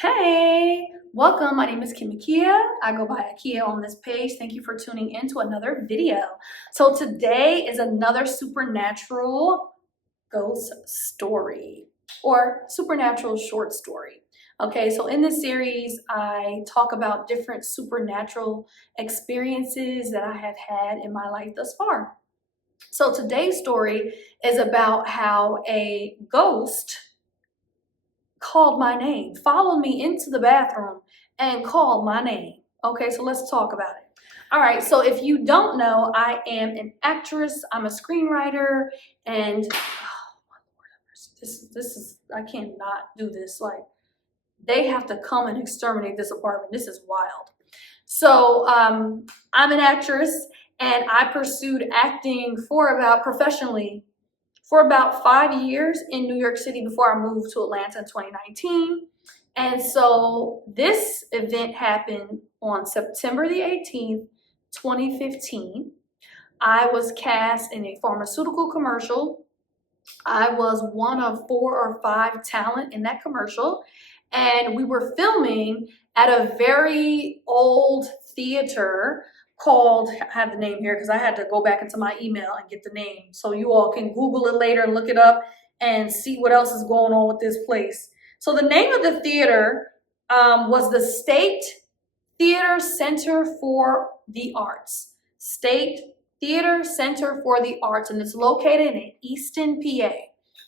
Hey, welcome. My name is Kim Akia. I go by Akia on this page. Thank you for tuning in to another video. So today is another supernatural ghost story or supernatural short story. Okay, so in this series, I talk about different supernatural experiences that I have had in my life thus far. So today's story is about how a ghost called my name, followed me into the bathroom and called my name. Okay, so let's talk about it. All right, so if you don't know, I am an actress, I'm a screenwriter, and oh my Lord, this is I cannot do this. Like, they have to come and exterminate this apartment. This is wild. So I'm an actress, and I pursued acting professionally for about 5 years in New York City before I moved to Atlanta in 2019. And so this event happened on September the 18th, 2015. I was cast in a pharmaceutical commercial. I was one of 4 or 5 talent in that commercial. And we were filming at a very old theater called, I have the name here because I had to go back into my email and get the name. So you all can Google it later and look it up and see what else is going on with this place. So the name of the theater was the State Theater Center for the Arts. State Theater Center for the Arts, and it's located in Easton, PA.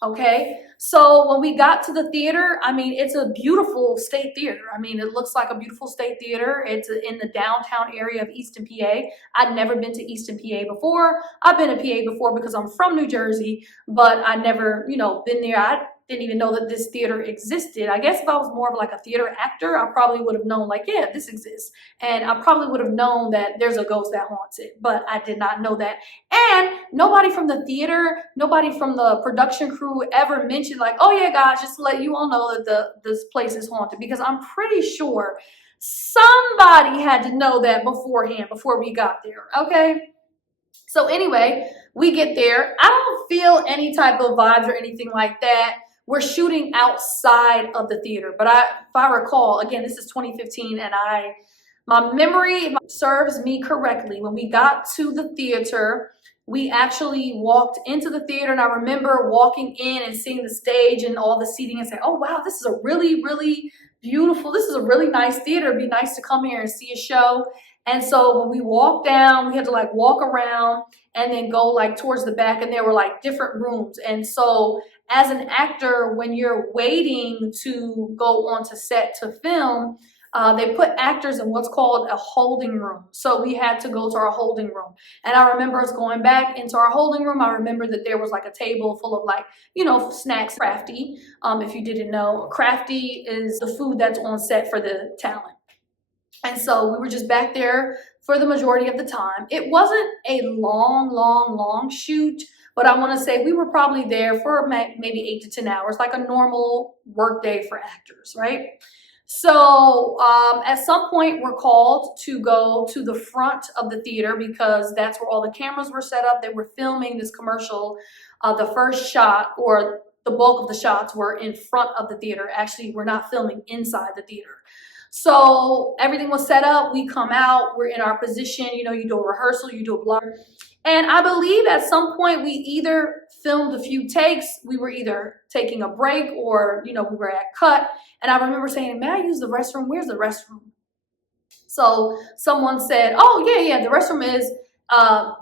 Okay, so when we got to the theater, I mean, it's a beautiful state theater. I mean, it looks like a beautiful state theater. It's in the downtown area of Easton, PA. I'd never been to Easton, PA before. I've been to PA before because I'm from New Jersey, but I never, been there. I didn't even know that this theater existed. I guess if I was more of like a theater actor, I probably would have known like, yeah, this exists. And I probably would have known that there's a ghost that haunts it, but I did not know that. And nobody from the theater, nobody from the production crew ever mentioned like, oh yeah, guys, just to let you all know that this place is haunted, because I'm pretty sure somebody had to know that beforehand, before we got there, okay? So anyway, we get there. I don't feel any type of vibes or anything like that. We're shooting outside of the theater, but if I recall, again, this is 2015, and my memory serves me correctly. When we got to the theater, we actually walked into the theater, and I remember walking in and seeing the stage and all the seating and saying, oh wow, this is a really, really beautiful, this is a really nice theater. It'd be nice to come here and see a show. And so when we walked down, we had to like walk around and then go like towards the back, and there were like different rooms. And so as an actor, when you're waiting to go onto set to film, they put actors in what's called a holding room. So we had to go to our holding room. And I remember us going back into our holding room. I remember that there was like a table full of like, snacks, crafty. If you didn't know, crafty is the food that's on set for the talent. And so we were just back there for the majority of the time. It wasn't a long shoot, but I want to say we were probably there for maybe 8 to 10 hours, like a normal work day for actors, right? So at some point we're called to go to the front of the theater because that's where all the cameras were set up. They were filming this commercial. The first shot, or the bulk of the shots, were in front of the theater. Actually, we're not filming inside the theater. So everything was set up. We come out, we're in our position, you do a rehearsal, you do a block. And I believe at some point we either filmed a few takes, we were either taking a break, or, we were at cut. And I remember saying, may I use the restroom? Where's the restroom? So someone said, oh yeah, the restroom is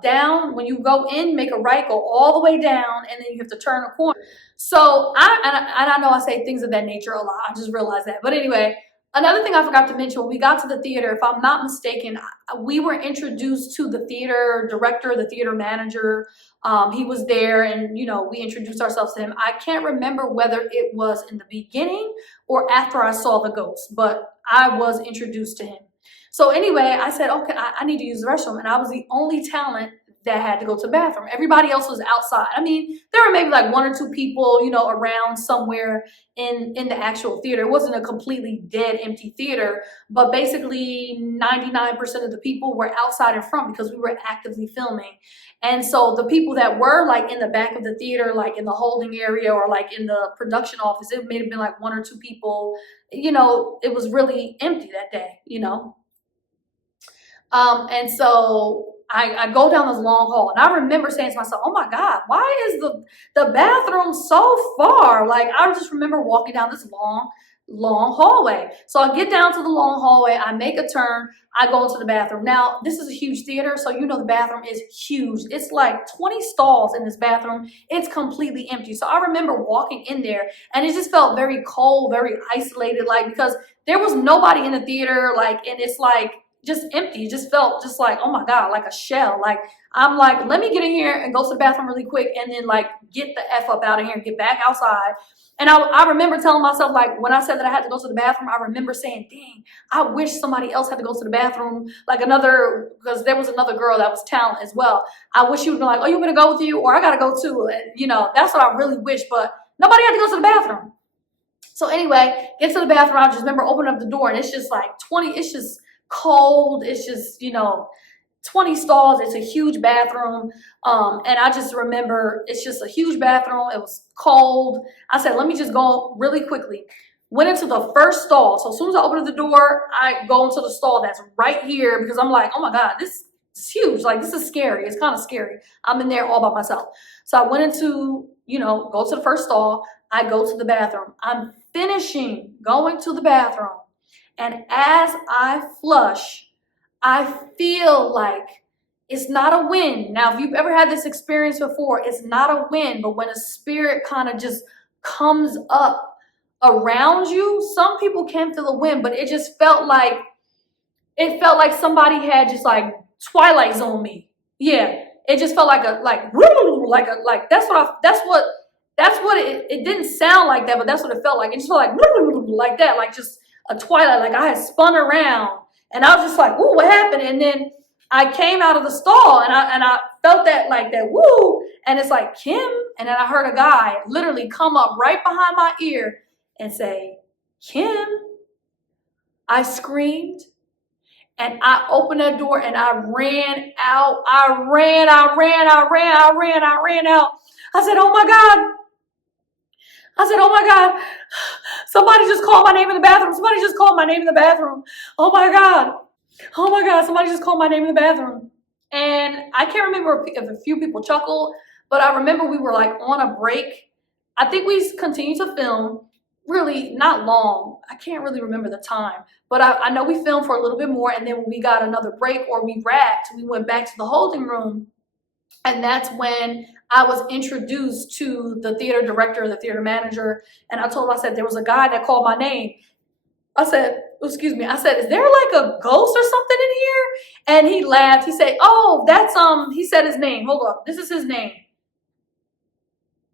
down. When you go in, make a right, go all the way down, and then you have to turn a corner. So I know I say things of that nature a lot. I just realized that. But anyway, another thing I forgot to mention, when we got to the theater, if I'm not mistaken, we were introduced to the theater director, the theater manager. He was there, and, we introduced ourselves to him. I can't remember whether it was in the beginning or after I saw the ghost, but I was introduced to him. So anyway, I said, okay, I need to use the restroom. And I was the only talent that had to go to the bathroom. Everybody else was outside. I mean, there were maybe like 1 or 2 people, around somewhere in the actual theater. It wasn't a completely dead, empty theater, but basically 99% of the people were outside in front because we were actively filming. And so the people that were like in the back of the theater, like in the holding area or like in the production office, it may have been like 1 or 2 people it was really empty that day, and so I go down this long hall, and I remember saying to myself, "Oh my God, why is the bathroom so far?" Like, I just remember walking down this long hallway. So I get down to the long hallway, I make a turn, I go into the bathroom. Now, this is a huge theater, so the bathroom is huge. It's like 20 stalls in this bathroom. It's completely empty. So I remember walking in there, and it just felt very cold, very isolated, like, because there was nobody in the theater, like, and it's like just empty. It just felt just like, oh my God, like a shell. Like, I'm like, let me get in here and go to the bathroom really quick, and then like get the F up out of here and get back outside. And I remember telling myself, like, when I said that I had to go to the bathroom, I remember saying, dang, I wish somebody else had to go to the bathroom, like because there was another girl that was talent as well. I wish she would be like, oh, you want me to go with you? Or I got to go too. And, that's what I really wish, but nobody had to go to the bathroom. So anyway, get to the bathroom. I just remember opening up the door, and it's just like it's just cold. It's just, 20 stalls. It's a huge bathroom. And I just remember it's just a huge bathroom. It was cold. I said, let me just go really quickly. Went into the first stall. So as soon as I opened the door, I go into the stall that's right here, because I'm like, oh my God, this is huge. Like, this is scary. It's kind of scary. I'm in there all by myself. So I went into, go to the first stall. I go to the bathroom. I'm finishing going to the bathroom. And as I flush, I feel like it's not a wind. Now, if you've ever had this experience before, it's not a wind, but when a spirit kind of just comes up around you, some people can feel the wind, but it felt like somebody had just like Twilight Zone me. Yeah. It just felt like it didn't sound like that, but that's what it felt like. It just felt like that, like just a twilight, like I had spun around. And I was just like, "Ooh, what happened?" And then I came out of the stall, and I felt that, like, that woo, and it's like, "Kim," and then I heard a guy literally come up right behind my ear and say, "Kim." I screamed, and I opened that door, and I ran out. I ran out. I said, "Oh my God." "Oh my God, somebody just called my name in the bathroom. Somebody just called my name in the bathroom. Oh my God. Oh my God, somebody just called my name in the bathroom." And I can't remember if a few people chuckled, but I remember we were like on a break. I think we continued to film, really not long. I can't really remember the time, but I know we filmed for a little bit more. And then when we got another break, or we wrapped, we went back to the holding room. And that's when I was introduced to the theater director, the theater manager. And I told him, I said, there was a guy that called my name. I said, excuse me. I said, is there like a ghost or something in here? And he laughed. He said, oh, that's, he said his name. Hold up. This is his name.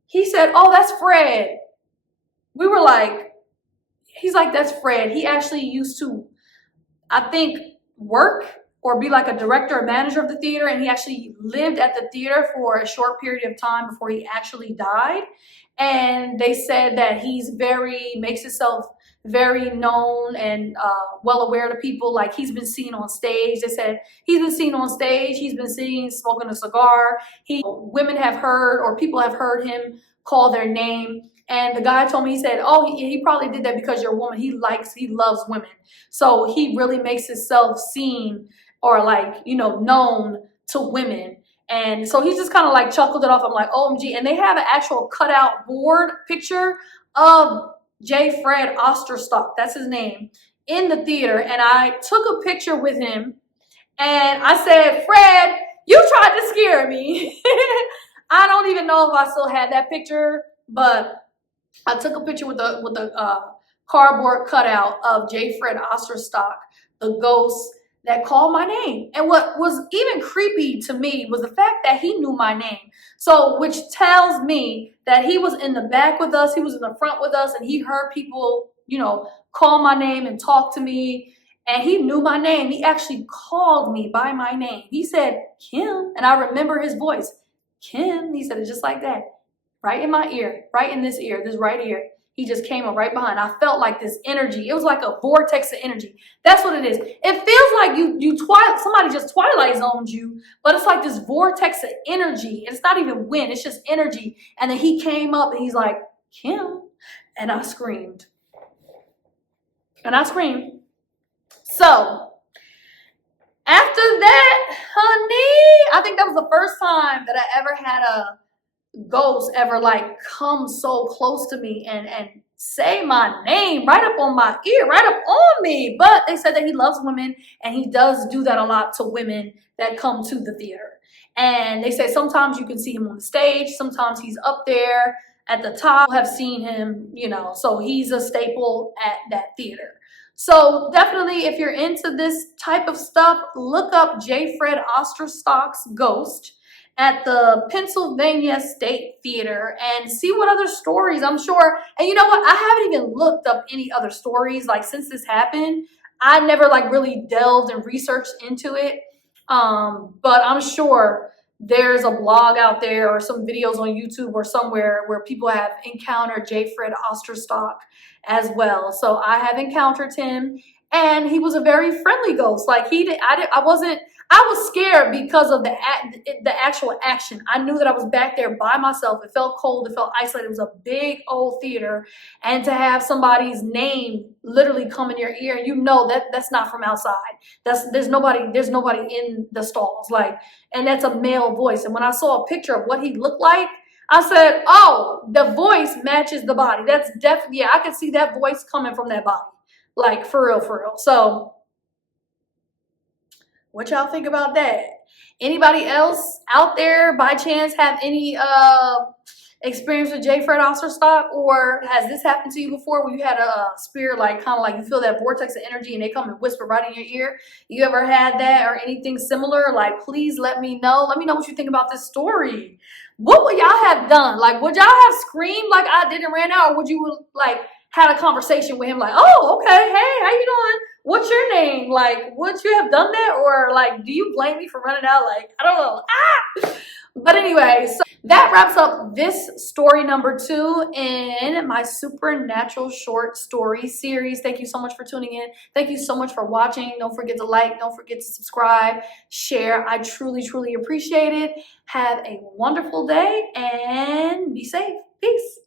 He said, oh, that's Fred. We were like, he's like, that's Fred. He actually used to, I think, work or be like a director or manager of the theater. And he actually lived at the theater for a short period of time before he actually died. And they said that makes himself very known and well aware to people. Like, he's been seen on stage. They said he's been seen on stage. He's been seen smoking a cigar. Women have heard, or people have heard him call their name. And the guy told me, he said, oh, he probably did that because you're a woman. He loves women. So he really makes himself seen, or like, known to women. And so he just kind of like chuckled it off. I'm like, OMG. And they have an actual cutout board picture of J. Fred Osterstock, that's his name, in the theater. And I took a picture with him, and I said, Fred, you tried to scare me. I don't even know if I still had that picture, but I took a picture with the cardboard cutout of J. Fred Osterstock, the ghost that called my name. And what was even creepy to me was the fact that he knew my name. So, which tells me that he was in the back with us, he was in the front with us, and he heard people, call my name and talk to me. And he knew my name. He actually called me by my name. He said, Kim. And I remember his voice. Kim. He said it just like that. Right in my ear. Right in this ear. This right ear. He just came up right behind. I felt like this energy. It was like a vortex of energy. That's what it is. It feels like somebody just Twilight zoned you, but it's like this vortex of energy. It's not even wind. It's just energy. And then he came up and he's like, Kim. And I screamed. And I screamed. So after that, honey, I think that was the first time that I ever had a ghost ever like come so close to me and say my name right up on my ear, right up on me. But they said that he loves women, and he does do that a lot to women that come to the theater. And they say sometimes you can see him on the stage, sometimes he's up there at the top. Have seen him, you know, so he's a staple at that theater. So definitely, if you're into this type of stuff, look up J. Fred Osterstock's Ghost at the Pennsylvania State Theater and see what other stories. I'm sure. And you know what? I haven't even looked up any other stories like since this happened. I never like really delved and researched into it. But I'm sure there's a blog out there or some videos on YouTube or somewhere where people have encountered J. Fred Osterstock as well. So I have encountered him, and he was a very friendly ghost. Like I was scared because of the actual action. I knew that I was back there by myself. It felt cold. It felt isolated. It was a big old theater, and to have somebody's name literally come in your ear, you know that that's not from outside. There's nobody in the stalls. Like, and that's a male voice. And when I saw a picture of what he looked like, I said, "Oh, the voice matches the body. That's definitely, yeah, I could see that voice coming from that body, like for real, for real." So what y'all think about that? Anybody else out there by chance have any experience with J. Fred Osterstock, or has this happened to you before where you had a spirit like kind of like you feel that vortex of energy and they come and whisper right in your ear? You ever had that or anything similar? Like, please let me know. Let me know what you think about this story. What would y'all have done? Like, would y'all have screamed like I did and ran out, or would you like had a conversation with him like, "Oh, okay, hey, how you doing? What's your name?" Like, would you have done that? Or like, do you blame me for running out? Like, I don't know. But anyway, so that wraps up this story number 2 in my supernatural short story series. Thank you so much for tuning in. Thank you so much for watching. Don't forget to like, don't forget to subscribe, share. I truly, truly appreciate it. Have a wonderful day and be safe. Peace.